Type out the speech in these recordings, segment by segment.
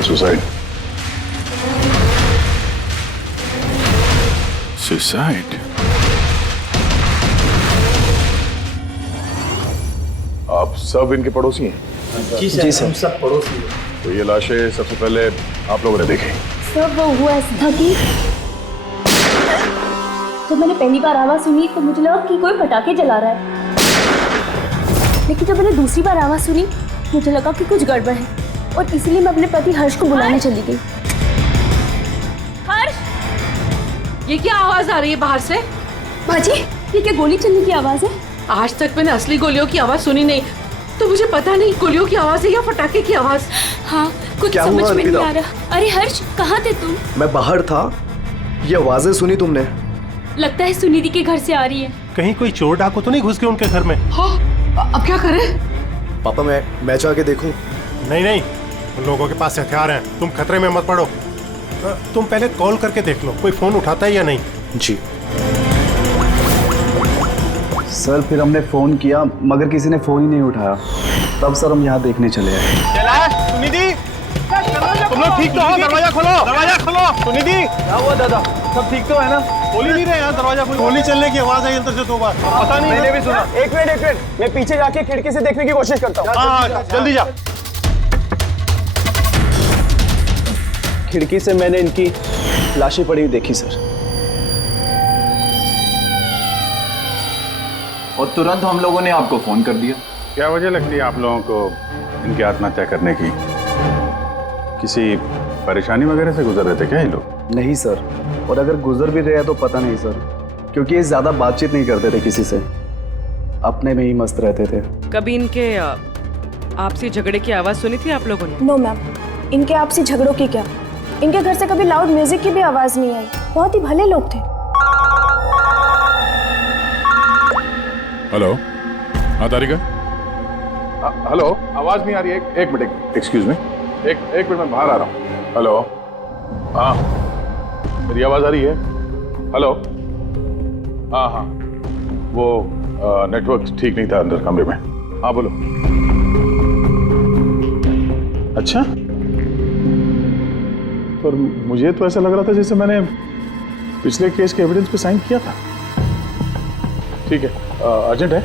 वो suicide. Suicide? आप सब इनके पड़ोसी हैं? जी सर, हम सब पड़ोसी हैं। तो ये लाशें सबसे पहले आप लोगों ने देखी? सर वो हुआ ऐसा था कि जब मैंने पहली बार आवाज सुनी तो मुझे लगा कि कोई पटाखे जला रहा है, लेकिन जब मैंने दूसरी बार आवाज सुनी मुझे लगा कि कुछ गड़बड़ है और इसलिए मैं अपने पति हर्ष को बुलाने चली गई। हर्ष, ये क्या आवाज आ रही है बाहर से? बाजी, ये क्या गोली चलने की आवाज है? आज तक मैंने असली गोलियों की आवाज सुनी नहीं, तो मुझे पता नहीं गोलियों की आवाज है या पटाखे की आवाज। हाँ, कुछ समझ में नहीं आ रहा। अरे हर्ष, कहाँ थे तुम? मैं बाहर था। ये आवाजें सुनी तुमने? लगता है सुनिधि के घर से आ रही है। कहीं कोई चोर डाकू तो नहीं घुस गए उनके घर में? हाँ, अब क्या करें? पापा मैं जाके देखूं? नहीं नहीं, उन लोगों के पास हथियार हैं, तुम खतरे में मत पड़ो। तुम पहले कॉल करके देख लो कोई फोन उठाता है या नहीं। जी सर, फिर हमने फोन किया मगर किसी ने फोन ही नहीं उठाया। तब सर हम यहाँ देखने चले आए। सुनिधि, तुम लोग ठीक तो हो? दरवाजा खोलो, दरवाजा खोलो। सुनिधि, क्या हुआ दादा? सब ठीक तो है ना? खोल ही नहीं रहे यार दरवाजा। गोली चलने की आवाज आई अंदर से 2 बार। पता नहीं, मैंने भी सुना। एक मिनट, मैं पीछे जाके खिड़की से देखने की कोशिश करता हूँ। हाँ, जल्दी जा। खिड़की से मैंने इनकी लाशें पड़ी हुई देखी सर, और तुरंत हम लोगों ने आपको फोन कर दिया। क्या वजह लगती है आप लोगों को इनकी आत्महत्या करने की? किसी परेशानी वगैरह से गुजर रहे थे क्या ये लोग? नहीं सर, और अगर गुजर भी रहे तो पता नहीं सर, क्योंकि ये ज्यादा बातचीत नहीं करते थे किसी से, अपने में ही मस्त रहते थे। कभी इनके आपसी झगड़े की आवाज सुनी थी आप लोगों ने? नो मैम, इनके आपसी झगड़ों की क्या, इनके घर से कभी लाउड म्यूजिक की भी आवाज नहीं आई। बहुत ही भले लोग थे। हेलो, हाँ तारिका? हेलो, आवाज नहीं आ रही है। एक मिनट, एक्सक्यूज मी, एक मिनट, मैं बाहर आ रहा हूँ। हेलो, हाँ, मेरी आवाज आ रही है? हेलो, हाँ, वो नेटवर्क ठीक नहीं था अंदर कमरे में। हाँ बोलो। अच्छा, पर मुझे तो ऐसा लग रहा था जैसे मैंने पिछले केस के एविडेंस पे साइन किया था। ठीक है, अर्जेंट है?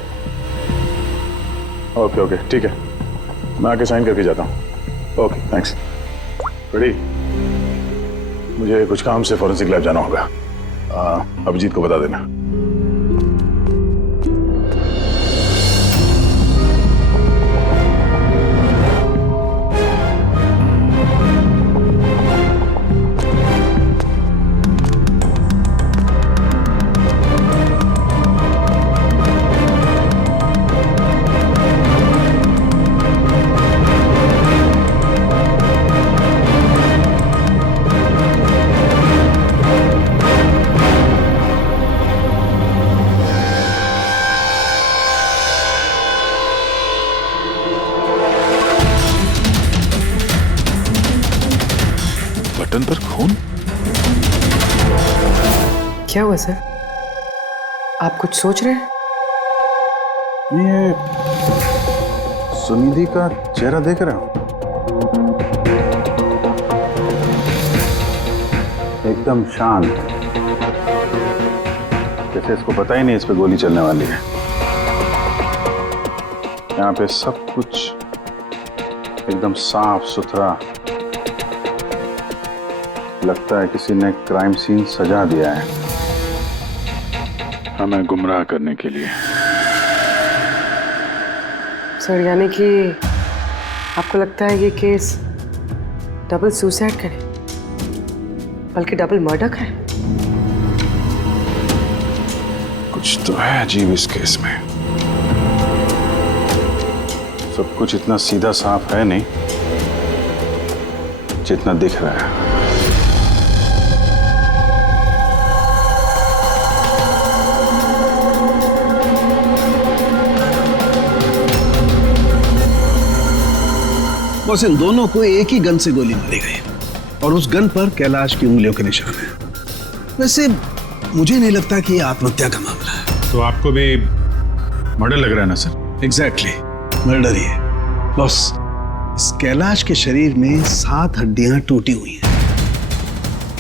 ओके, ठीक है, मैं आके साइन करके जाता हूँ। Okay, thanks. रेडी? मुझे कुछ काम से फॉरेंसिक लैब जाना होगा। अभिजीत को बता देना। बटन पर खून? क्या हुआ सर? आप कुछ सोच रहे हैं? ये सुनिधि का चेहरा देख रहा हूं, एकदम शांत, जैसे इसको पता ही नहीं इस पे गोली चलने वाली है। यहाँ पे सब कुछ एकदम साफ सुथरा, लगता है किसी ने क्राइम सीन सजा दिया है हमें गुमराह करने के लिए। सर, यानी कि आपको लगता है ये केस डबल सुसाइड का नहीं बल्कि डबल मर्डर का है? कुछ तो है अजीब इस केस में। सब कुछ इतना सीधा साफ है नहीं जितना दिख रहा है। बस इन दोनों को एक ही गन से गोली मारी गई और उस गन पर कैलाश की उंगलियों के निशान है। वैसे मुझे नहीं लगता कि ये आत्महत्या का मामला है। तो आपको भी मर्डर लग रहा है ना सर? एग्जैक्टली, मर्डर ही है बॉस। इस कैलाश के शरीर में 7 हड्डियां टूटी हुई हैं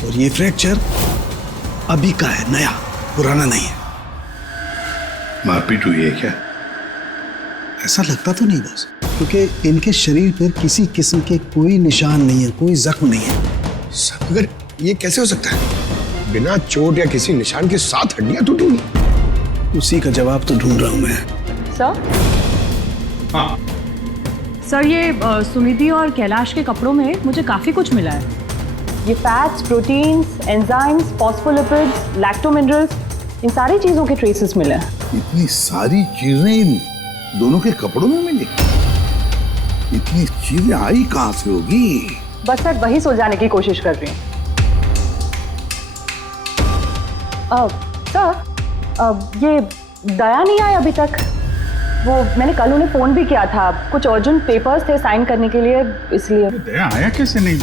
और ये फ्रैक्चर अभी का है, नया, पुराना नहीं है। मारपीट हुई है क्या? ऐसा लगता तो नहीं बॉस, क्योंकि इनके शरीर पर किसी किस्म के कोई निशान नहीं है, कोई जख्म नहीं है। सर मगर ये कैसे हो सकता है? बिना चोट या किसी निशान के 7 हड्डियां टूटी हुई। उसी का जवाब तो ढूंढ रहा हूं मैं। सर? हाँ सर, ये सुनिधि और कैलाश के कपड़ों में मुझे काफी कुछ मिला है। ये फैट्स, प्रोटीन्स, एंजाइम्स, फॉस्फोलिपिड्स, लैक्टोमिनरल्स, इन सारी चीजों के ट्रेसेस मिले हैं। इतनी सारी चीजें इन दोनों के कपड़ों में मिली? इतनी चीजें आई कहां से होगी? बस सर वही सुलझाने की कोशिश कर रही हूँ। सर, ये दया नहीं आया अभी तक। वो मैंने कल उन्हें फोन भी किया था, कुछ अर्जेंट पेपर्स थे साइन करने के लिए, इसलिए। दया आया कैसे नहीं?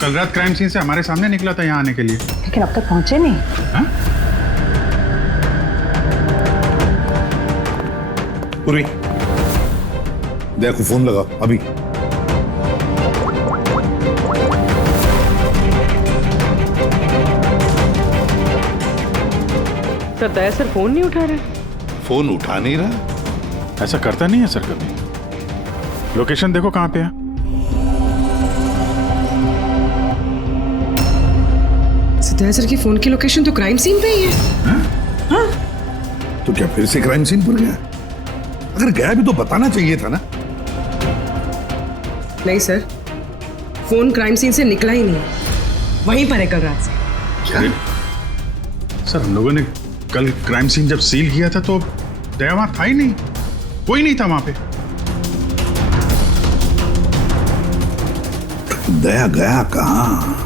कल रात क्राइम सीन से हमारे सामने निकला था यहाँ आने के लिए। लेकिन अब तक पहुंचे नहीं। हाँ? पूर्वी, दया को फोन लगा अभी। सर, दया सर फोन नहीं उठा रहे। फोन उठा नहीं रहा। ऐसा करता नहीं है सर कभी। लोकेशन देखो कहाँ पे है। दया सर की फोन की लोकेशन तो क्राइम सीन पे ही है। हाँ? तो क्या फिर से क्राइम सीन पर गया? अगर गया भी तो बताना चाहिए था ना। नहीं सर, फोन क्राइम सीन से निकला ही नहीं, वहीं पर है कल रात से। क्या? सर, हम लोगों ने कल क्राइम सीन जब सील किया था तो दया वहां था ही नहीं, कोई नहीं था वहां पे। दया गया कहाँ?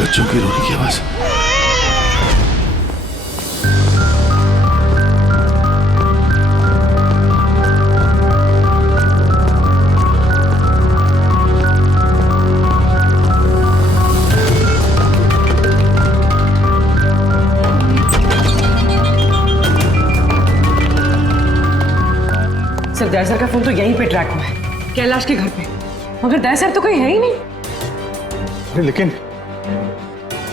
बच्चों की रोने की आवाज। सर, दया सर का फोन तो यहीं पे ट्रैक हुआ है, कैलाश के घर पे, मगर दया सर तो कहीं है ही नहीं। अरे लेकिन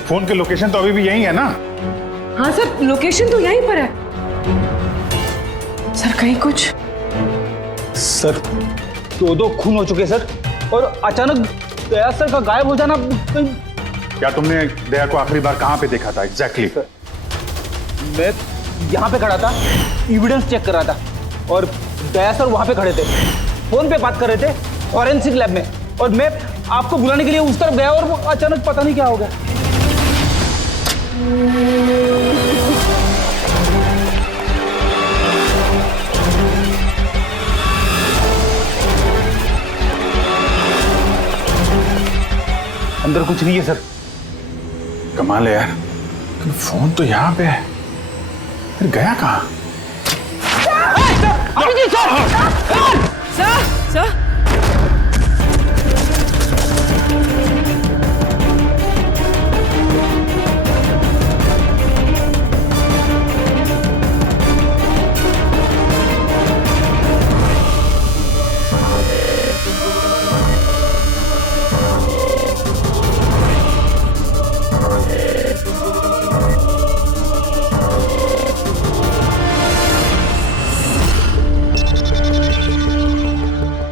फोन के लोकेशन तो अभी भी यही है ना? हाँ सर, लोकेशन तो यहीं पर है। सर कहीं कुछ। सर, 2 खून हो चुके सर, और अचानक दया सर का गायब हो जाना। क्या तुमने दया को आखिरी बार कहाँ पे देखा था एग्जैक्टली? मैं यहाँ पे खड़ा था, एविडेंस चेक कर रहा था, और दया सर वहाँ पे खड़े थे, फोन पे बात कर रहे थे फॉरेंसिक लैब में, और मैं आपको बुलाने के लिए उस तरफ गया और वो अचानक पता नहीं क्या हो गया। अंदर कुछ नहीं है सर। कमाल है यार, लेकिन फोन तो यहाँ पे है, फिर गया कहाँ? सर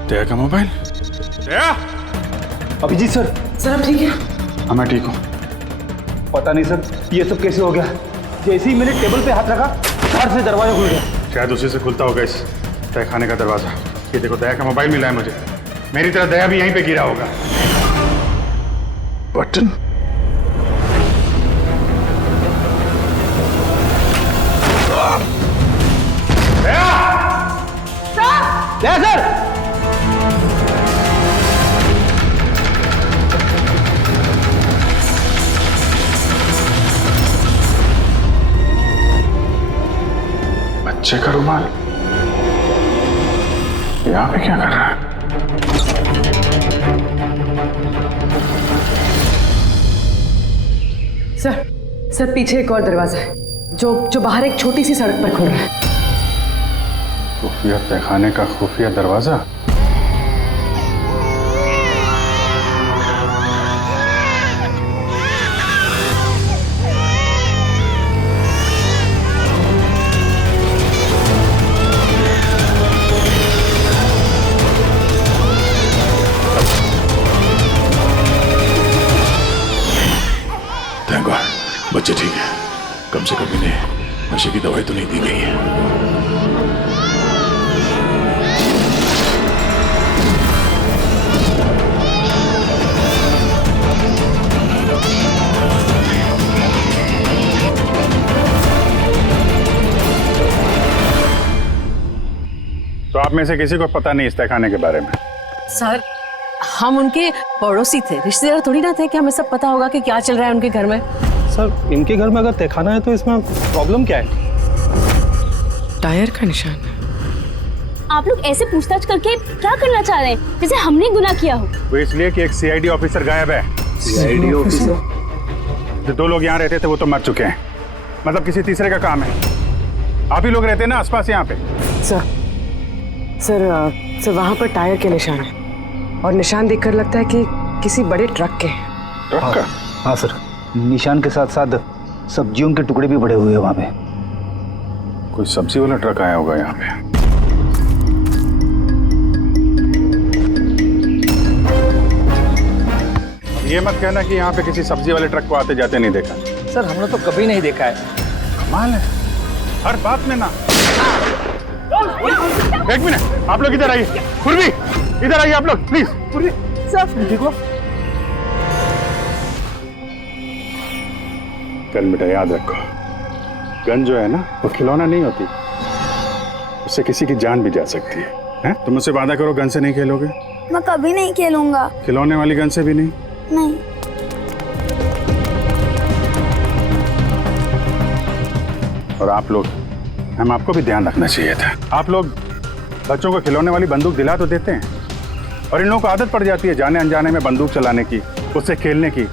दया का मोबाइल। दया, अभिजीत सर। सर आप ठीक है? हाँ मैं ठीक हूँ। पता नहीं सर ये सब कैसे हो गया। जैसे ही मैंने टेबल पे हाथ रखा घर से दरवाजा खुल गया। शायद उसी से खुलता होगा इस तहखाने का दरवाजा। ये देखो दया का मोबाइल मिला है मुझे, मेरी तरह दया भी यहीं पे गिरा होगा। बटन दया सर। बच्चे का रुमाल यहाँ पे क्या कर रहा है? सर पीछे एक और दरवाजा है जो बाहर एक छोटी सी सड़क पर खुल रहा है। खुफिया तहखाने का खुफिया दरवाजा। थैंक गॉड, बच्चे ठीक है। कम से कम इन्हें नशे की दवाई तो नहीं दी गई है। तो आप में से किसी को पता नहीं इस तहखाने के बारे में? सर हम उनके पड़ोसी थे, रिश्तेदार थोड़ी ना थे कि हमें सब पता होगा कि क्या चल रहा है उनके घर में। सर इनके घर में अगर तहखाना है तो इसमें प्रॉब्लम क्या है? टायर का निशान है। आप लोग ऐसे पूछताछ करके क्या करना चाह रहे हैं, जैसे हमने गुनाह किया हो? वो इसलिए कि एक सीआईडी ऑफिसर गायब है। CID officer? जो 2 लोग यहाँ रहते थे वो तो मर चुके हैं, मतलब किसी तीसरे का काम है। आप ही लोग रहते हैं ना आसपास यहाँ पे? सर वहाँ पर टायर के निशान है और निशान देखकर लगता है कि किसी बड़े ट्रक के हैं। ट्रक का? हाँ सर, निशान के साथ साथ सब्जियों के टुकड़े भी बड़े हुए हैं वहाँ पे। कोई सब्जी वाला ट्रक आया होगा यहाँ पे। ये मत कहना कि यहाँ पे किसी सब्जी वाले ट्रक को आते जाते नहीं देखा। सर हमने तो कभी नहीं देखा है। कमाल है, हर बात में ना। एक मिनट, आप लोग इधर आइए। पूर्वी इधर आइए आप लोग प्लीज। पूर्वी सर ठीक हो? कल बेटा याद रखो, गन जो है ना वो खिलौना नहीं होती, उससे किसी की जान भी जा सकती है। तुम मुझसे वादा करो गन से नहीं खेलोगे? मैं कभी नहीं खेलूंगा। खिलौने वाली गन से भी नहीं? नहीं। और आप लोग, हम आपको भी ध्यान रखना चाहिए था। आप लोग बच्चों को खिलौने वाली बंदूक दिला तो देते हैं, और इन लोगों को आदत पड़ जाती है जाने अनजाने में बंदूक चलाने की, उससे खेलने की।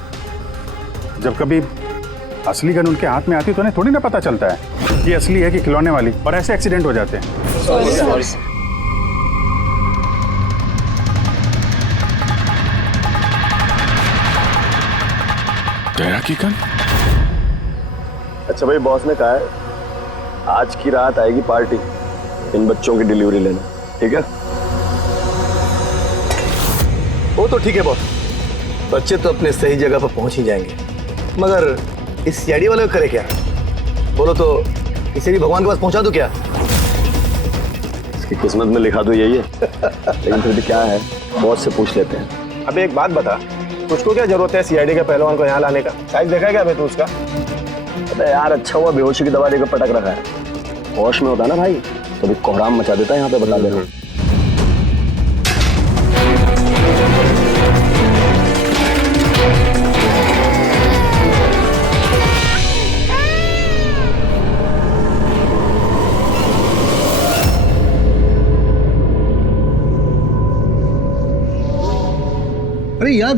जब कभी असली गन उनके हाथ में आती तो उन्हें थोड़ी ना पता चलता है कि असली है कि खिलौने वाली, और ऐसे एक्सीडेंट हो जाते हैं। सॉरी। दया की गन? अच्छा भाई, बॉस ने कहा है आज की रात आएगी पार्टी, इन बच्चों की डिलीवरी लेना, ठीक है? वो तो ठीक है बॉस, बच्चे तो अपने सही जगह पर पहुंच ही जाएंगे, मगर इस सीआईडी वाले को करे क्या? बोलो तो इसे भी भगवान के पास पहुंचा दो क्या? इसकी किस्मत में लिखा दो यही है। लेकिन फिर भी क्या है, बॉस से पूछ लेते हैं। अबे एक बात बता, तुझको क्या जरूरत है सीआईडी के पहलवान को यहाँ लाने का? साइज देखा है क्या तू उसका? अबे यार अच्छा हुआ बेहोशी की दवा देकर पटक रखा है। होश में होता ना भाई तो भी कोहराम मचा देता है यहाँ पे, बता दे रहा हूँ।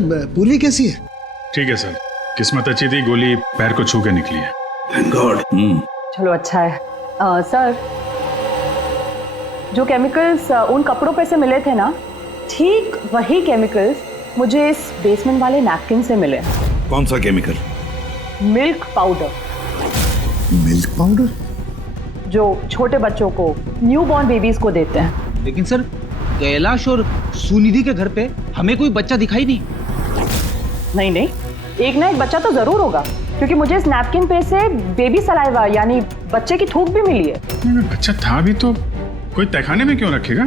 पूर्वी कैसी है? ठीक है सर, किस्मत अच्छी थी, गोली पैर को छू के निकली है। Thank God. चलो अच्छा है। सर, जो केमिकल्स उन कपड़ों पे से मिले थे ना, ठीक वही केमिकल्स मुझे इस बेसमेंट वाले नैपकिन से मिले। कौन सा chemical? Milk powder. Milk powder? जो छोटे बच्चों को, न्यूबॉर्न बेबीज को देते हैं। लेकिन सर, कैलाश और सुनिधि के घर पे हमें कोई बच्चा दिखाई नहीं। नहीं नहीं, एक ना एक बच्चा तो जरूर होगा, क्योंकि मुझे इस नैपकिन पे से बेबी सलाइवा यानी बच्चे की थूक भी मिली है। अगर बच्चा था भी तो कोई तहखाने में क्यों रखेगा?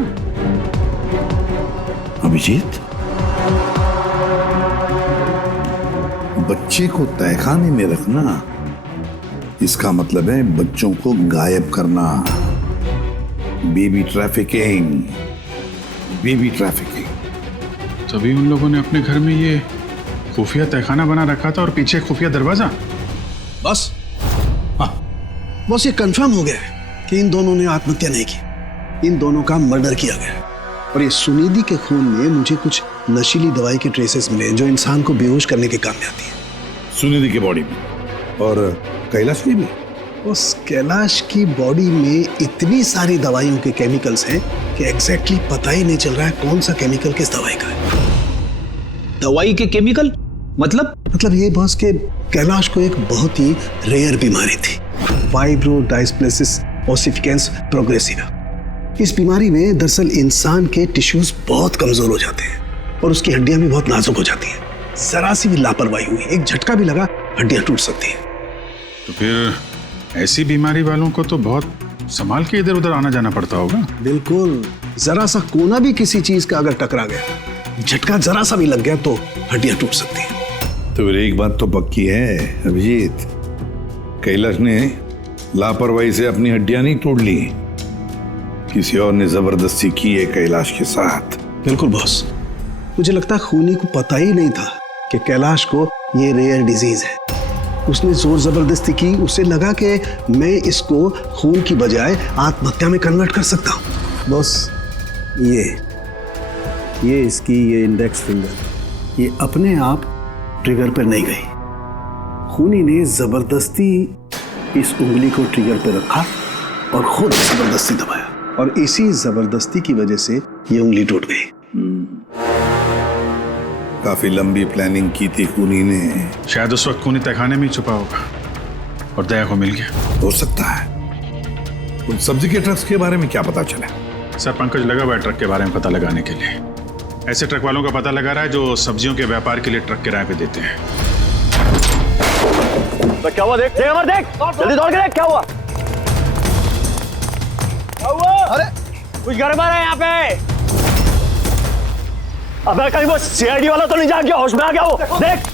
अभिजीत, बच्चे को तहखाने में रखना, इसका मतलब है बच्चों को गायब करना। Baby trafficking, baby trafficking. तभी उन लोगों ने अपने घर में ये खुफिया तहखाना बना रखा था और पीछे खुफिया दरवाजा। बस हाँ, बस ये कंफर्म हो गया है कि इन दोनों ने आत्महत्या नहीं की, इन दोनों का मर्डर किया गया। और ये सुनिधि के खून में मुझे कुछ नशीली दवाई के ट्रेसेस मिले जो इंसान को बेहोश करने के काम में आती है। सुनिधि की बॉडी में और कैलाश की भी? उस कैलाश की बॉडी में इतनी सारी दवाइयों के केमिकल्स हैं कि एग्जैक्टली पता ही नहीं चल रहा है कौन सा केमिकल किस दवाई का है। दवाई के केमिकल? मतलब ये बॉस के कैलाश को एक बहुत ही रेयर बीमारी थी, फाइब्रोडायस्प्लेसिस ओसिफिकेंस प्रोग्रेसिवा। इस बीमारी में दरअसल इंसान के टिश्यूज बहुत कमजोर हो जाते हैं और उसकी हड्डियां भी बहुत नाजुक हो जाती हैं। जरा सी भी लापरवाही हुई, एक झटका भी लगा, हड्डियां टूट सकती हैं। तो फिर ऐसी बीमारी वालों को तो बहुत संभाल के इधर उधर आना जाना पड़ता होगा। बिल्कुल, जरा सा कोना भी किसी चीज का अगर टकरा गया, झटका जरा सा भी लग गया तो हड्डियां टूट सकती हैं। तो फिर एक बात तो पक्की है अभिजीत, कैलाश ने लापरवाही से अपनी हड्डियां नहीं तोड़ ली, किसी और ने जबरदस्ती की है कैलाश के साथ। बिल्कुल बॉस, मुझे लगता है खूनी को पता ही नहीं था कि कैलाश को ये रेयर डिजीज है। उसने जोर जबरदस्ती की, उसे लगा कि मैं इसको खून की बजाय आत्महत्या में कन्वर्ट कर सकता हूँ। बॉस, ये इसकी ये इंडेक्स फिंगर ये अपने आप ट्रिगर पर नहीं गई। खूनी ने जबरदस्ती इस उंगली को ट्रिगर पर रखा और खुद जबरदस्ती दबाया, और इसी जबरदस्ती की वजह से ये उंगली टूट गई। काफी लंबी प्लानिंग की थी खूनी ने। शायद उस वक्त खूनी तहखाने में ही छुपा होगा और दया को मिल गया। हो सकता है। उन सब्जी के ट्रक्स के बारे में क्या पता चला? सर, पंकज लगा हुआ है ट्रक के बारे में पता लगाने के लिए। ऐसे ट्रक वालों का पता लगा रहा है जो सब्जियों के व्यापार के लिए ट्रक किराए पे देते हैं। तो क्या हुआ? देख अमर, देख जल्दी दौड़ के देख क्या हुआ। अरे कुछ गड़बड़ है यहाँ पे। अबे कहीं वो सीआईडी वाला तो नहीं जाग गया, होश में आ गया वो? देख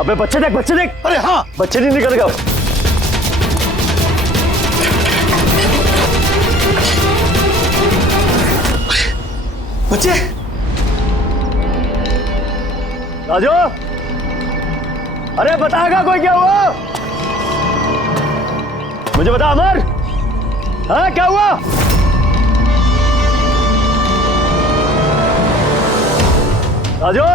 अबे बच्चे देख, बच्चे देख। अरे हाँ, बच्चे नहीं निकल गए। बच्चे राजू, अरे बताएगा कोई क्या हुआ? मुझे बता अमर, हाँ क्या हुआ? राजू,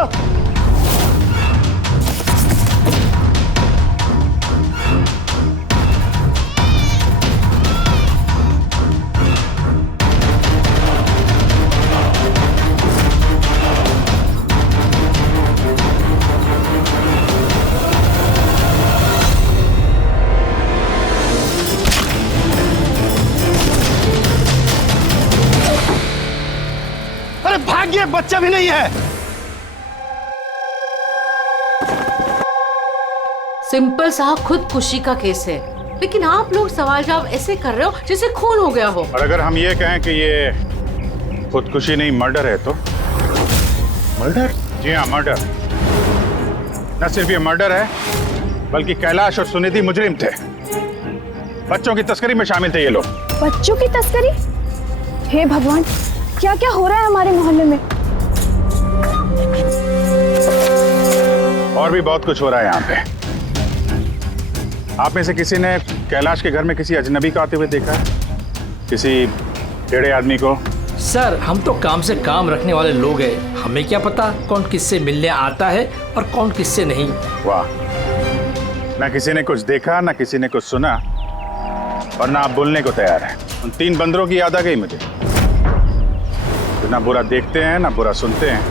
भाग्य बच्चा भी नहीं है। सिंपल सा खुदकुशी का केस है, लेकिन आप लोग सवाल जवाब ऐसे कर रहे हो जैसे खून हो गया हो। और अगर हम ये कहें कि ये खुदकुशी नहीं मर्डर है तो? मर्डर? जी हाँ, मर्डर। न सिर्फ ये मर्डर है, बल्कि कैलाश और सुनिधि मुजरिम थे। बच्चों की तस्करी में शामिल थे ये लोग। बच्चों की तस्करी? हे भगवान, क्या क्या हो रहा है हमारे मोहल्ले में? और भी बहुत कुछ हो रहा है यहाँ पे। आप में से किसी ने कैलाश के घर में किसी अजनबी को आते हुए देखा है? किसी टेढ़े आदमी को? सर हम तो काम से काम रखने वाले लोग हैं, हमें क्या पता कौन किससे मिलने आता है और कौन किससे नहीं। वाह, ना किसी ने कुछ देखा, ना किसी ने कुछ सुना, और ना आप बोलने को तैयार हैं। उन 3 बंदरों की याद आ गई मुझे, तो ना बुरा देखते हैं, ना बुरा सुनते हैं,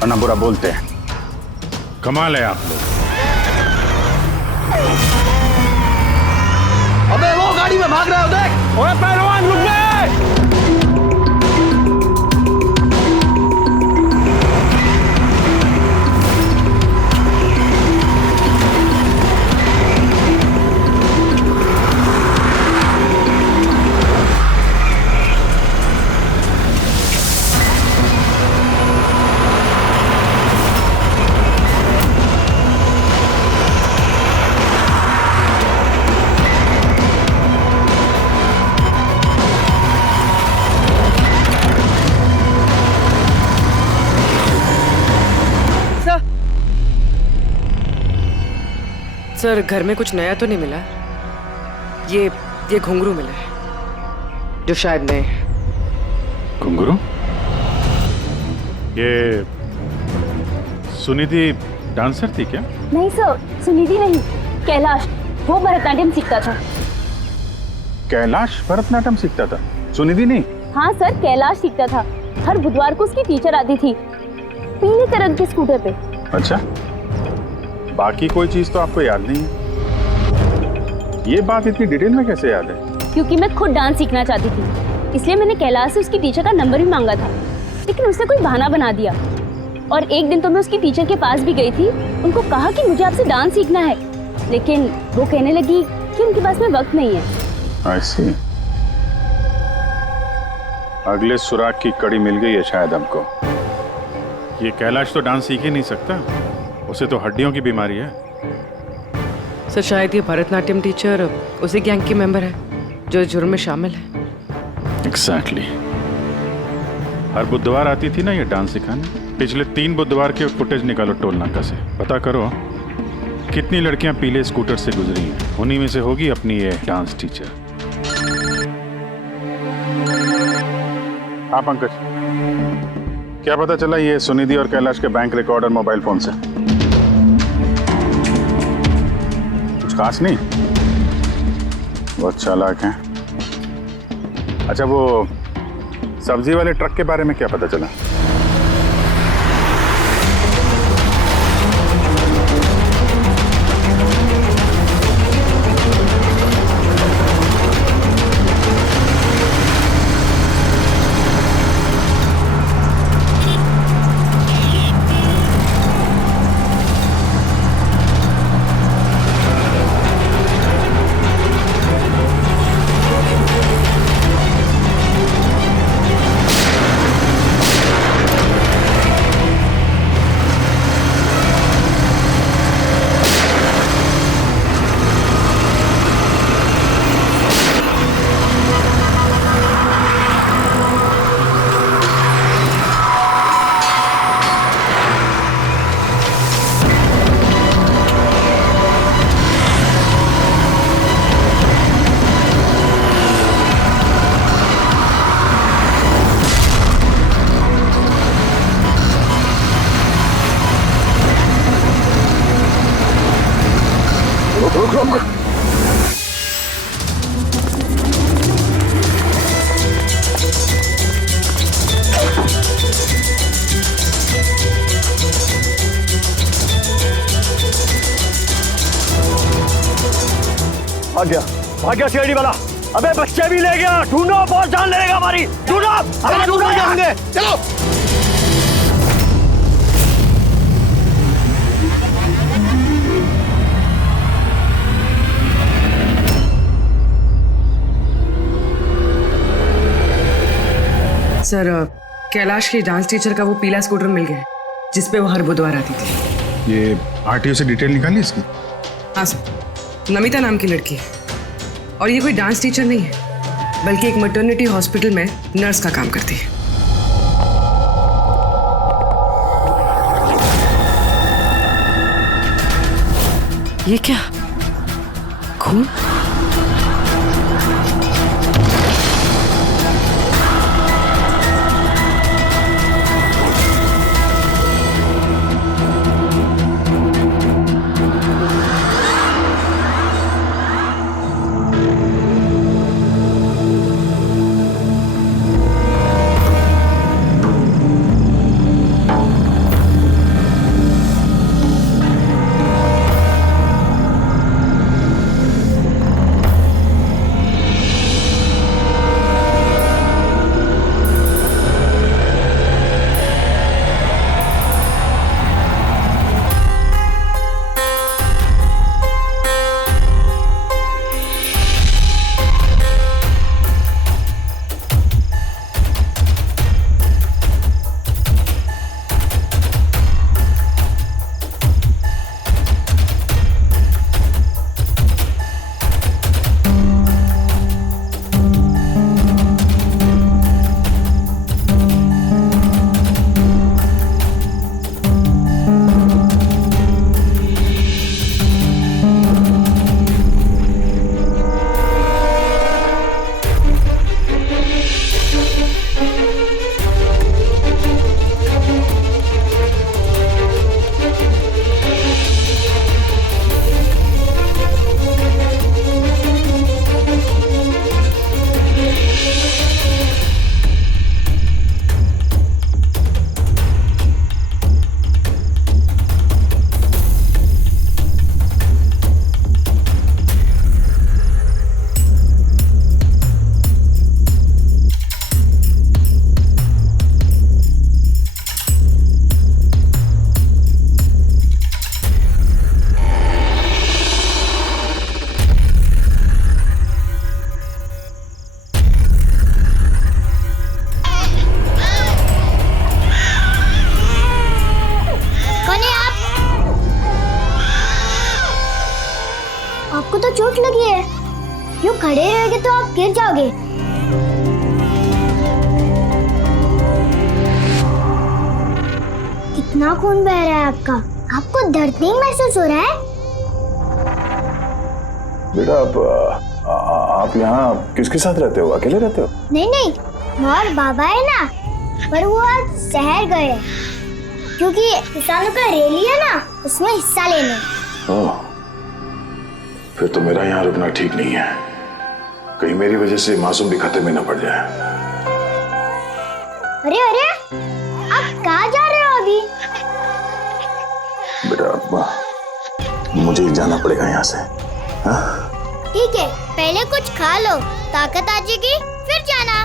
और ना बुरा बोलते हैं। कमाल है आप लोग। अबे वो गाड़ी में भाग रहा है, देख। ओए पहलवान रुक गए। सर घर में कुछ नया तो नहीं मिला? ये घुंघरू मिला है जो शायद नए हैं। घुंघरू? ये सुनिधि डांसर थी क्या? नहीं सर, सुनिधि नहीं, कैलाश। वो भरतनाट्यम सीखता था। कैलाश भरतनाट्यम सीखता था, सुनिधि नहीं? हाँ सर, कैलाश सीखता था। हर बुधवार को उसकी टीचर आती थी, पीले रंग के स्कूटर पे। अच्छा, बाकी कोई चीज तो आपको याद नहीं है। ये बात इतनी डिटेल में कैसे याद है? क्योंकि मैं खुद डांस सीखना चाहती थी, इसलिए मैंने कैलाश से उसकी टीचर का नंबर भी मांगा था, लेकिन उसने कोई बहाना बना दिया। और एक दिन तो मैं उसकी टीचर के पास भी गई थी, उनको कहा कि मुझे आपसे डांस सीखना है, लेकिन वो कहने लगी कि उनके पास में वक्त नहीं है। I see। अगले सुराग की कड़ी मिल गई है शायद हमको। ये कैलाश तो डांस सीख ही नहीं सकता, उसे तो हड्डियों की बीमारी है। सर शायद ये भरतनाट्यम टीचर उसी गैंग के मेंबर है जो इस जुर्म में शामिल है। एग्जैक्टली। हर बुधवार आती थी ना ये डांस सिखाने। पिछले 3 बुधवार के फुटेज निकालो टोल नाका से, पता करो कितनी लड़कियां पीले स्कूटर से गुजरी हैं। उन्हीं में से होगी अपनी ये डांस टीचर। हाँ पंकज, क्या पता चला ये सुनिधि और कैलाश के बैंक रिकॉर्ड और मोबाइल फोन से? कुछ खास नहीं, बहुत चालाक हैं। अच्छा, वो सब्जी वाले ट्रक के बारे में क्या पता चला? भाग गया सीआईडी वाला। अबे बच्चे भी ले गया, ढूंढो, बहुत जान लेगा हमारी। ढूंढो, अबे ढूंढो जाएंगे, चलो। सर कैलाश की डांस टीचर का वो पीला स्कूटर मिल गया जिसपे वो हर बुधवार आती थी। ये आरटीओ से डिटेल निकाली इसकी? हाँ सर, नमिता नाम की लड़की है और ये कोई डांस टीचर नहीं है बल्कि एक मैटरनिटी हॉस्पिटल में नर्स का काम करती है। ये क्या? आपको तो चोट लगी है, यूँ खड़े रहोगे तो आप गिर जाओगे। कितना खून बह रहा है आपका, आपको दर्द नहीं महसूस हो रहा है? बेटा आप यहाँ किसके साथ रहते हो, अकेले रहते हो? नहीं नहीं, माँ और बाबा है ना, पर वो आज शहर गए हैं, क्योंकि किसानों का रैली है ना, उसमें हिस्सा लेने। ओह, फिर तो मेरा यहाँ रुकना ठीक नहीं है, कहीं मेरी वजह से मासूम भी खतरे में न पड़ जाए। अरे अरे, आप कहाँ जा रहे हो अभी? बेटा मुझे जाना पड़ेगा यहाँ से। हाँ? ठीक है, पहले कुछ खा लो, ताकत आ जाएगी फिर जाना।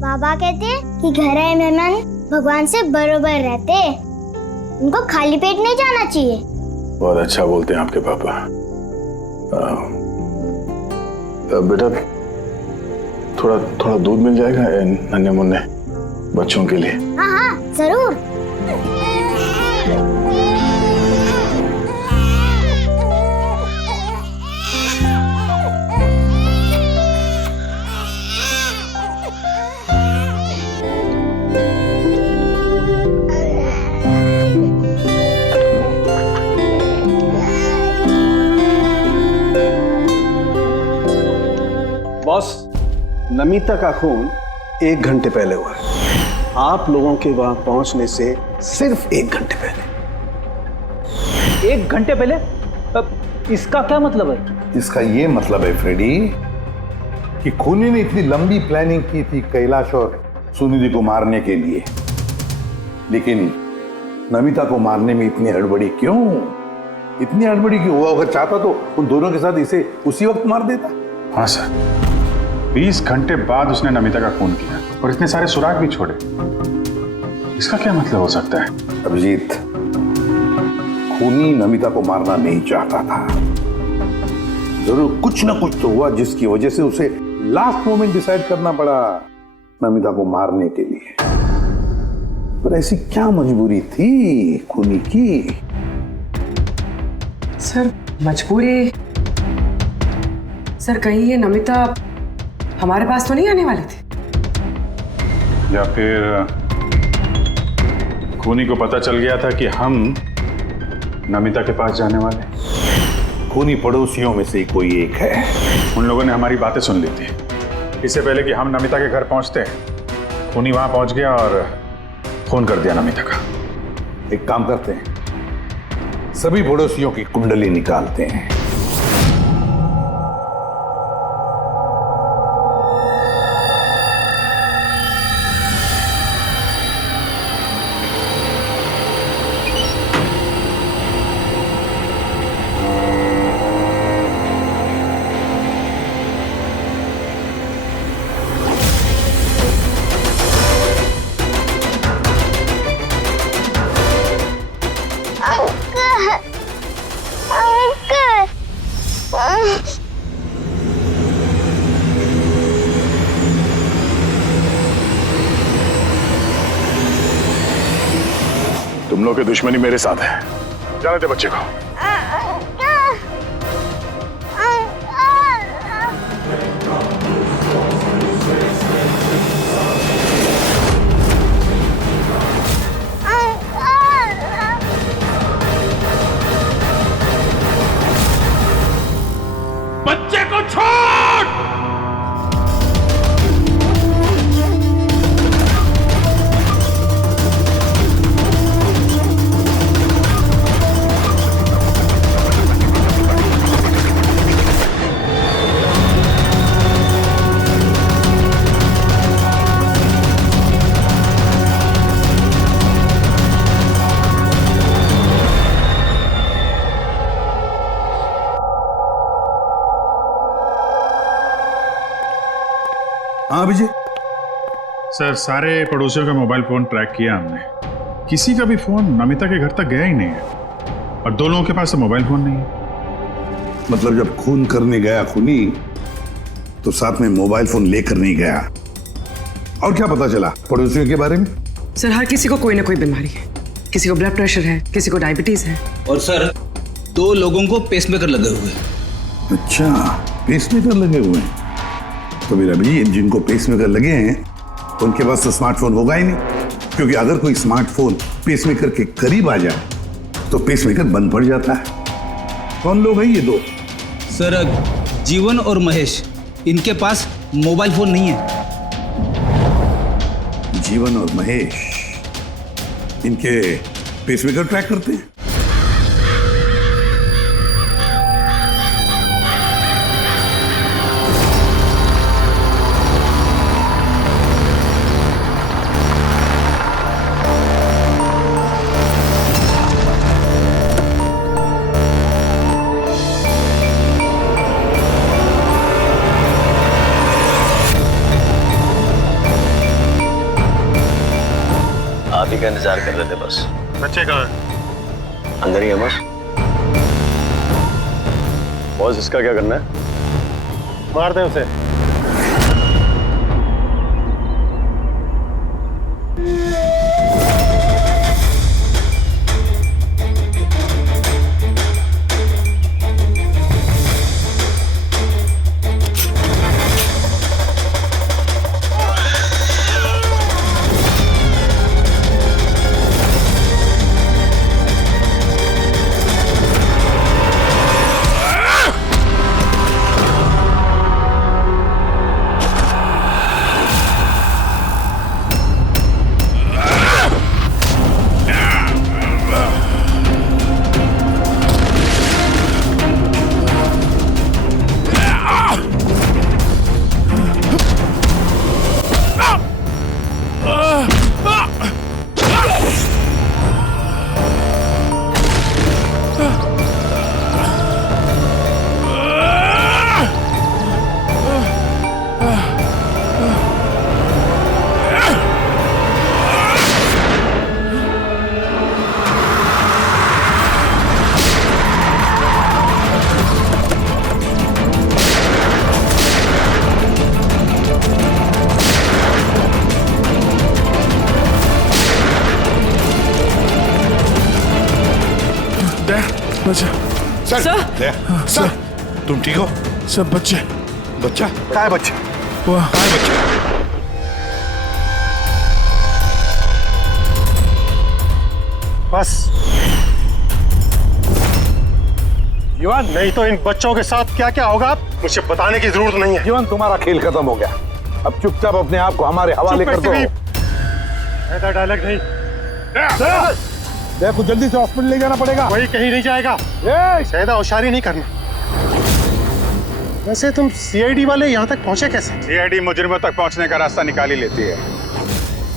बाबा कहते हैं कि घर आए मेहमान भगवान से बरोबर रहते, उनको खाली पेट नहीं जाना चाहिए। बहुत अच्छा बोलते हैं आपके पापा। बेटा थोड़ा दूध मिल जाएगा नन्हे मुन्ने बच्चों के लिए? हाँ हाँ जरूर। बॉस, नमिता का खून 1 घंटे पहले हुआ है, आप लोगों के वहां पहुंचने से सिर्फ 1 घंटे पहले। 1 घंटे पहले? इसका क्या मतलब है? इसका ये मतलब है फ्रेडी कि खूनी ने इतनी लंबी प्लानिंग की थी कैलाश और सुनिधि को मारने के लिए, लेकिन नमिता को मारने में इतनी हड़बड़ी क्यों? इतनी हड़बड़ी क्यों? वो अगर चाहता तो उन दोनों के साथ इसे उसी वक्त मार देता। हाँ सर, 20 घंटे बाद उसने नमिता का खून किया और इतने सारे सुराग भी छोड़े। इसका क्या मतलब हो सकता है? अभिजीत, खूनी नमिता को मारना नहीं चाहता था, जरूर कुछ ना कुछ तो हुआ जिसकी वजह से उसे लास्ट मोमेंट डिसाइड करना पड़ा नमिता को मारने के लिए। पर ऐसी क्या मजबूरी थी खूनी की? सर मजबूरी, सर कहीं ये नमिता हमारे पास तो नहीं आने वाली थी? या फिर खूनी को पता चल गया था कि हम नमिता के पास जाने वाले? खूनी पड़ोसियों में से कोई एक है। उन लोगों ने हमारी बातें सुन ली थी। इससे पहले कि हम नमिता के घर पहुंचते, खूनी वहां पहुंच गया और फोन कर दिया नमिता का। एक काम करते हैं, सभी पड़ोसियों की कुंडली निकालते हैं। तुम लोग की दुश्मनी मेरे साथ है। जाने दे बच्चे को। बच्चे को छोड़। हाँ विजय। सर, सारे पड़ोसियों का मोबाइल फोन ट्रैक किया हमने। किसी का भी फोन नमिता के घर तक गया ही नहीं है और 2 लोगों के पास तो मोबाइल फोन नहीं है। मतलब जब खून करने गया खूनी तो साथ में मोबाइल फोन लेकर नहीं गया। और क्या पता चला पड़ोसियों के बारे में? सर, हर किसी को कोई ना कोई बीमारी है। किसी को ब्लड प्रेशर है, किसी को डायबिटीज है। और सर 2 लोगों को पेसमेकर लगे हुए हैं। अच्छा, पेसमेकर लगे हुए हैं। तो मेरा भी जिनको पेसमेकर लगे हैं उनके पास तो स्मार्टफोन होगा ही नहीं, क्योंकि अगर कोई स्मार्टफोन पेसमेकर के करीब आ जाए तो पेसमेकर बंद पड़ जाता है। कौन लोग हैं ये 2? सर, जीवन और महेश, इनके पास मोबाइल फोन नहीं है। जीवन और महेश इनके पेसमेकर ट्रैक करते हैं। आप ही का इंतजार कर रहे थे बस। बच्चे कहाँ हैं? अंदर ही है बस। बॉस, इसका क्या करना है? मार दे उसे। सर, सर, तुम ठीक हो? सब बच्चे। बच्चा? कहाँ है बच्चा? कहाँ है बच्चा? बस जीवन, नहीं तो इन बच्चों के साथ क्या क्या होगा मुझे बताने की जरूरत नहीं है। जीवन, तुम्हारा खेल खत्म हो गया, अब चुपचाप अपने आप को हमारे हवाले कर दो। ऐसा डायलॉग नहीं। देखो जल्दी से हॉस्पिटल ले जाना पड़ेगा। वही कहीं नहीं जाएगा, ज्यादा होशियारी नहीं करना। वैसे तुम सीआईडी वाले यहाँ तक पहुंचे कैसे? सीआईडी मुजरिमों तक पहुंचने का रास्ता निकाल ही लेती है,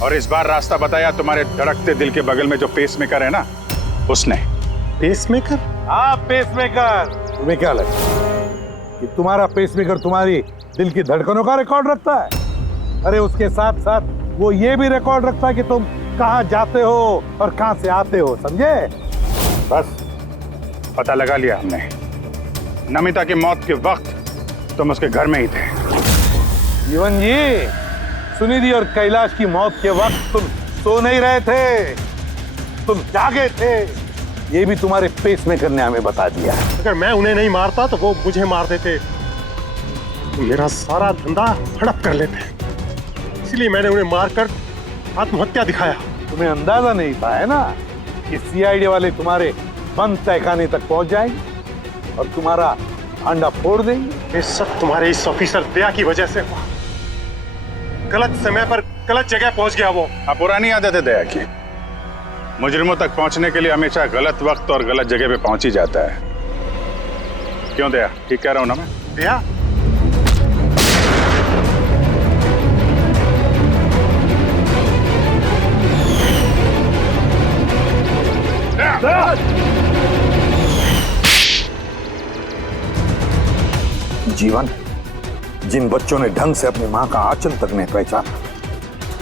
और इस बार रास्ता बताया तुम्हारे धड़कते दिल के बगल में जो पेसमेकर है ना, उसने। पेसमेकर? हाँ, पेसमेकर। तुम्हें क्या लगता कि तुम्हारा पेसमेकर तुम्हारी दिल की धड़कनों का रिकॉर्ड रखता है? अरे उसके साथ साथ वो ये भी रिकॉर्ड रखता है कि तुम कहाँ जाते हो और कहाँ से आते हो, समझे? बस पता लगा लिया हमने। नमिता की मौत के वक्त तुम उसके घर में ही थे। जीवन जी, सुनिधि और कैलाश की मौत के वक्त तुम सो नहीं रहे थे, तुम जागे थे। ये भी तुम्हारे पेसमेकर ने हमें बता दिया। अगर मैं उन्हें नहीं मारता तो वो मुझे मार देते, तो मेरा सारा धंधा हड़प कर लेते। इसलिए मैंने उन्हें मारकर आत्महत्या दिखाया। तुम्हें अंदाजा नहीं था, है ना, कि सीआईडी वाले तुम्हारे बंद तहखाने तक पहुंच जाएंगे और तुम्हारा अंडा फोड़ देंगे। ये सब तुम्हारे इस ऑफिसर दया की वजह से हुआ। गलत समय पर गलत जगह पहुंच गया वो। अब पुरानी आदत है दया की, मुजरिमों तक पहुंचने के लिए हमेशा गलत वक्त और गलत जगह पे पहुंच ही जाता है। क्यों दया, ठीक कह रहा हूं ना मैं? दया? जीवन, जिन बच्चों ने ढंग से अपनी मां का आंचल तक नहीं पहचाना,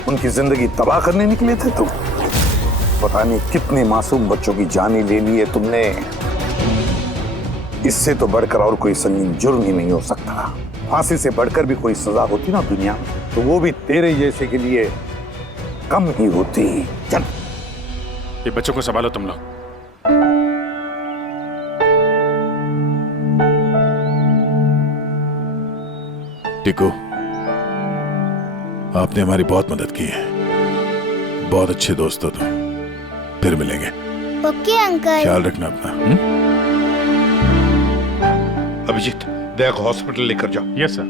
उनकी जिंदगी तबाह करने निकले थे तुम। पता नहीं कितने मासूम बच्चों की जानें ले ली है तुमने। इससे तो बढ़कर और कोई संगीन जुर्म ही नहीं हो सकता। फांसी से बढ़कर भी कोई सजा होती ना दुनिया में, तो वो भी तेरे जैसे के लिए कम ही होती। चल, ये बच्चों को संभालो तुम लोग। टिको, आपने हमारी बहुत मदद की है, बहुत अच्छे दोस्त हो तुम। फिर मिलेंगे। Okay uncle. ख्याल रखना अपना। अभिजीत, देख हॉस्पिटल लेकर जाओ। Yes sir.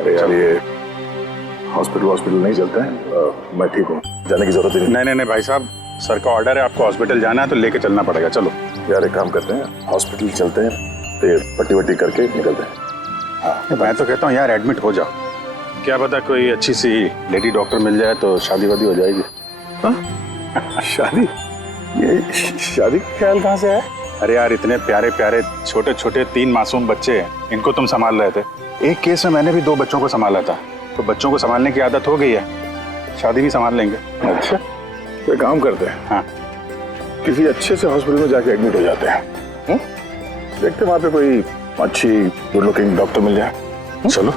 अरे यार, ये हॉस्पिटल नहीं चलते हैं। मैं ठीक हूँ, जाने की जरूरत ही नहीं। नहीं भाई साहब, सर का ऑर्डर है, आपको हॉस्पिटल जाना है तो लेके चलना पड़ेगा। चलो यार, एक काम करते हैं, हॉस्पिटल चलते हैं, फिर पट्टी वट्टी करके निकलते हैं। हाँ, मैं तो कहता हूँ यार एडमिट हो जाओ, क्या पता कोई अच्छी सी लेडी डॉक्टर मिल जाए तो शादी वादी हो जाएगी। शादी? ये शादी का ख्याल कहाँ से है? अरे यार, इतने प्यारे प्यारे छोटे छोटे 3 मासूम बच्चे हैं, इनको तुम संभाल रहे थे। एक केस में मैंने भी 2 बच्चों को संभाला था, तो बच्चों को संभालने की आदत हो गई है, शादी भी संभाल लेंगे। अच्छा, तो एक काम करते हैं, हाँ, किसी अच्छे से हॉस्पिटल में जाके एडमिट हो जाते हैं। देखते हैं वहाँ पे कोई अच्छी गुड लुकिंग डॉक्टर मिल जाए। चलो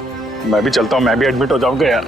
मैं भी चलता हूँ, मैं भी एडमिट हो जाऊंगा यार।